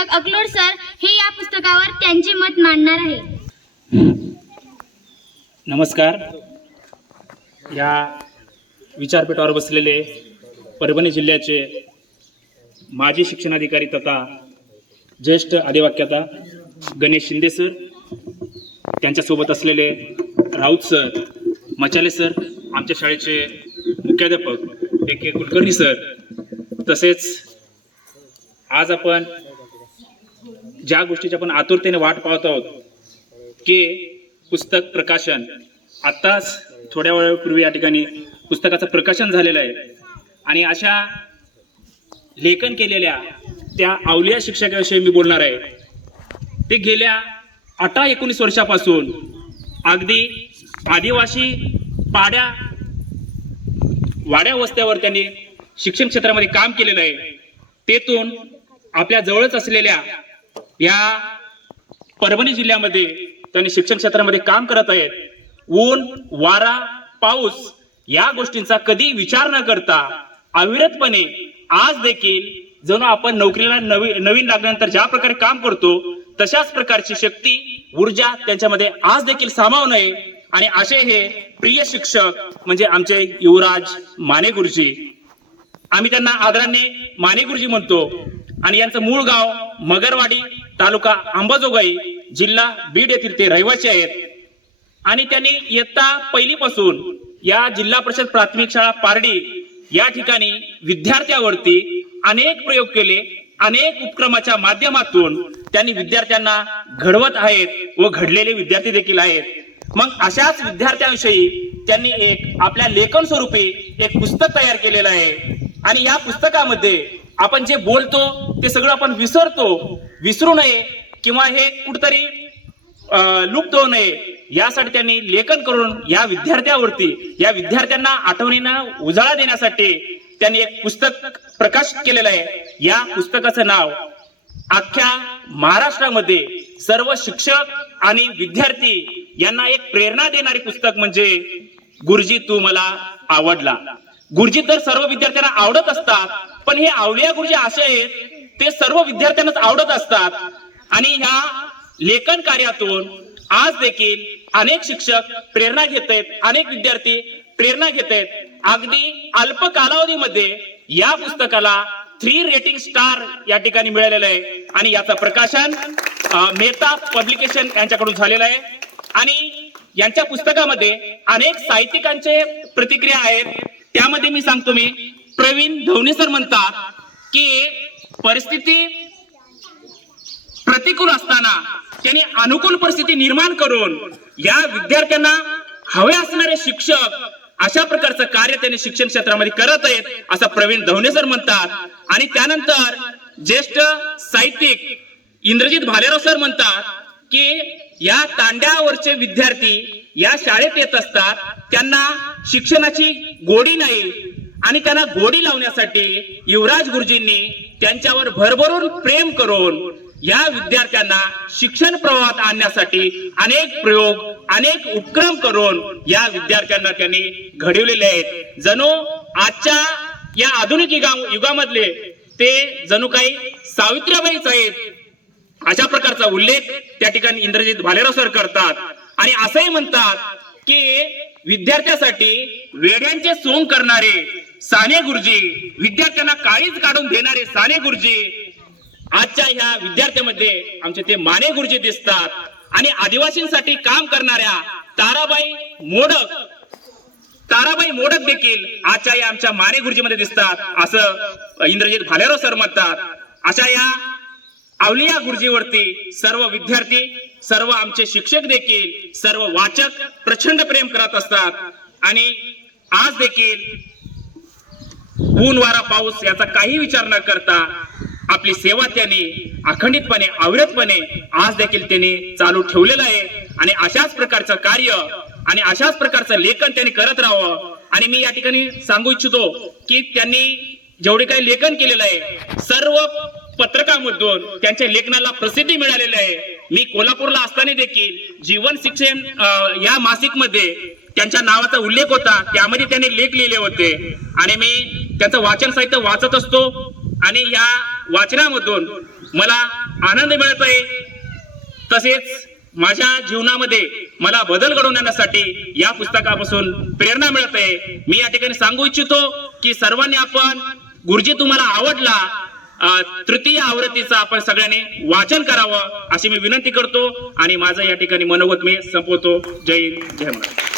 शिक्षक अकलोड सर हे या पुस्तकावर त्यांचे मत मांडणार आहे। नमस्कार। या विचारपीठावर बसलेले परभणी जिल्ह्याचे माजी शिक्षणाधिकारी तथा ज्येष्ठ अधिवक्ता गणेश शिंदे सर, त्यांच्यासोबत असलेले राऊत सर, मचाले सर, आमच्या शाळेचे मुख्याध्यापक के कुलकर्णी सर, तसेच आज आपण ज्या गोष्टीची आपण आतुरतेने वाट पाहत आहोत की पुस्तक प्रकाशन, आत्ताच थोड्या वेळापूर्वी या ठिकाणी पुस्तकाचं प्रकाशन झालेलं आहे आणि अशा लेखन केलेल्या त्या अवलिया शिक्षकाविषयी मी बोलणार आहे। ते गेल्या 18-19 वर्षापासून अगदी आदिवासी वाड्या वस्त्यावर त्यांनी शिक्षण क्षेत्रामध्ये काम केलेलं आहे। तेथून आपल्या जवळच असलेल्या या परभणी जिल्ह्यामध्ये त्यांनी शिक्षण क्षेत्रामध्ये काम करत आहेत। ऊन, वारा, पाऊस या गोष्टींचा कधी विचार न करता अविरतपणे आज देखील जणू आपण नोकरीला नवीन लागल्यानंतर ज्या प्रकारे काम करतो तशाच प्रकारची शक्ती, ऊर्जा त्यांच्यामध्ये आज देखील सामावून आहे। आणि असे हे प्रिय शिक्षक म्हणजे आमचे युवराज माने गुरुजी, आम्ही त्यांना आदराने माने गुरुजी म्हणतो आणि यांचं मूळ गाव मगरवाडी, तालुका अंबाजोगाई, जिल्हा बीड येथील ते रहिवासी आहेत। आणि त्यांनी इयत्ता पहिलीपासून या जिल्हा परिषद प्राथमिक शाळा पारडी या ठिकाणी विद्यार्थ्यावरती अनेक प्रयोग केले, अनेक उपक्रमाच्या माध्यमातून त्यांनी विद्यार्थ्यांना घडवत आहेत व घडलेले विद्यार्थी देखील आहेत। मग अशाच विद्यार्थ्यांविषयी त्यांनी एक आपल्या लेखन स्वरूपी एक पुस्तक तयार केलेलं आहे आणि या पुस्तकामध्ये आपण जे बोलतो ते सगळं आपण विसरू नये किंवा हे कुठतरी लुप्त होऊ नये यासाठी त्यांनी लेखन करून या विद्यार्थ्यांना आठवणींना उजाळा देण्यासाठी त्यांनी एक पुस्तक प्रकाशित केलेलं आहे। या पुस्तकाचं नाव अख्ख्या महाराष्ट्रामध्ये सर्व शिक्षक आणि विद्यार्थी यांना एक प्रेरणा देणारे पुस्तक म्हणजे गुरुजी तू मला आवडला। गुरुजी तर सर्व विद्यार्थ्यांना आवडत असतात, पण हे अवलिया गुरुजी असे आहेत ते सर्व विद्यार्थ्यांनाच आवडत असतात। आणि ह्या लेखन कार्यातून आज देखील अनेक शिक्षक प्रेरणा घेत आहेत, अनेक विद्यार्थी प्रेरणा घेत आहेत। अगदी अल्प कालावधीमध्ये या पुस्तकाला 3 रेटिंग स्टार या ठिकाणी मिळालेलं आहे आणि याचं प्रकाशन मेहता पब्लिकेशन यांच्याकडून झालेलं आहे। आणि यांच्या पुस्तकामध्ये अनेक साहित्यिकांचे प्रतिक्रिया आहेत। त्यामध्ये मी सांगतो, प्रवीण धवणे सर म्हणतात की परिस्थिती प्रतिकूल असताना त्यांनी अनुकूल परिस्थिती निर्माण करून या विद्यार्थ्यांना हवे असणारे शिक्षक अशा प्रकारचं कार्य त्यांनी शिक्षण क्षेत्रामध्ये करत आहेत असं प्रवीण धवणे सर म्हणतात। आणि त्यानंतर ज्येष्ठ साहित्यिक इंद्रजित भालेराव सर म्हणतात की या तांड्यावरचे विद्यार्थी या शाळेत येत असतात, त्यांना शिक्षणाची गोडी नाही आणि त्यांना गोडी लावण्यासाठी युवराज गुरुजींनी त्यांच्यावर भरभरून प्रेम करून या विद्यार्थ्यांना शिक्षण प्रवाहात आणण्यासाठी अनेक प्रयोग, अनेक उपक्रम करून या विद्यार्थ्यांना त्यांनी घडवलेले आहेत। जणू आजच्या या आधुनिक युगामधले ते जणू काही सावित्रीबाईच आहेत अशा प्रकारचा उल्लेख त्या ठिकाणी इंद्रजित भालेराव सर करतात। आणि असंही म्हणतात की विद्यार्थ्यासाठी वेड्यांचे सोंग करणारे साने गुरुजी, विद्यार्थ्यांना काळीज काढून देणारे साने गुरुजी आजच्या ह्या विद्यार्थ्यांमध्ये आमचे ते माने गुरुजी दिसतात। आणि आदिवासींसाठी काम करणाऱ्या ताराबाई मोडक देखील आजच्या या आमच्या माने गुरुजीमध्ये दिसतात असं इंद्रजित भालेराव सर म्हणतात। अशा या अवलिया गुरुजीवरती सर्व विद्यार्थी, सर्व आमचे शिक्षक देखील, सर्व वाचक प्रचंड प्रेम करत असतात। आणि आज देखील ऊन, वारा, पाऊस याचा काही विचार न करता आपली सेवा त्यांनी अखंडितपणे, अविरतपणे आज देखील त्यांनी चालू ठेवलेलं आहे। आणि अशाच प्रकारचं कार्य आणि अशाच प्रकारचं लेखन त्यांनी करत राहावं। आणि मी या ठिकाणी सांगू इच्छितो की त्यांनी जेवढे काही लेखन केलेलं आहे सर्व पत्रकामधून त्यांच्या लेखनाला प्रसिद्धी मिळालेली आहे। मी कोल्हापूरला असताना देखील जीवन शिक्षण या मासिक मध्ये त्यांच्या नावाचा उल्लेख होता, त्यामध्ये त्यांनी लेख लिहिले होते आणि मी त्यांचं वाचन साहित्य वाचत असतो आणि या वाचनामधून मला आनंद मिळत आहे, तसेच माझ्या जीवनामध्ये मला बदल घडवून आणण्यासाठी या पुस्तकापासून प्रेरणा मिळत आहे. मी या ठिकाणी सांगू इच्छितो की सर्वांनी आपण गुरुजी तुम्हाला आवडला तृतीय आवृत्तीचा आपण सगळ्यांनी वाचन करावं अशी मी विनंती करतो आणि माझं या ठिकाणी मनोगत मी संपवतो. जय हिंद, जय महाराष्ट्र.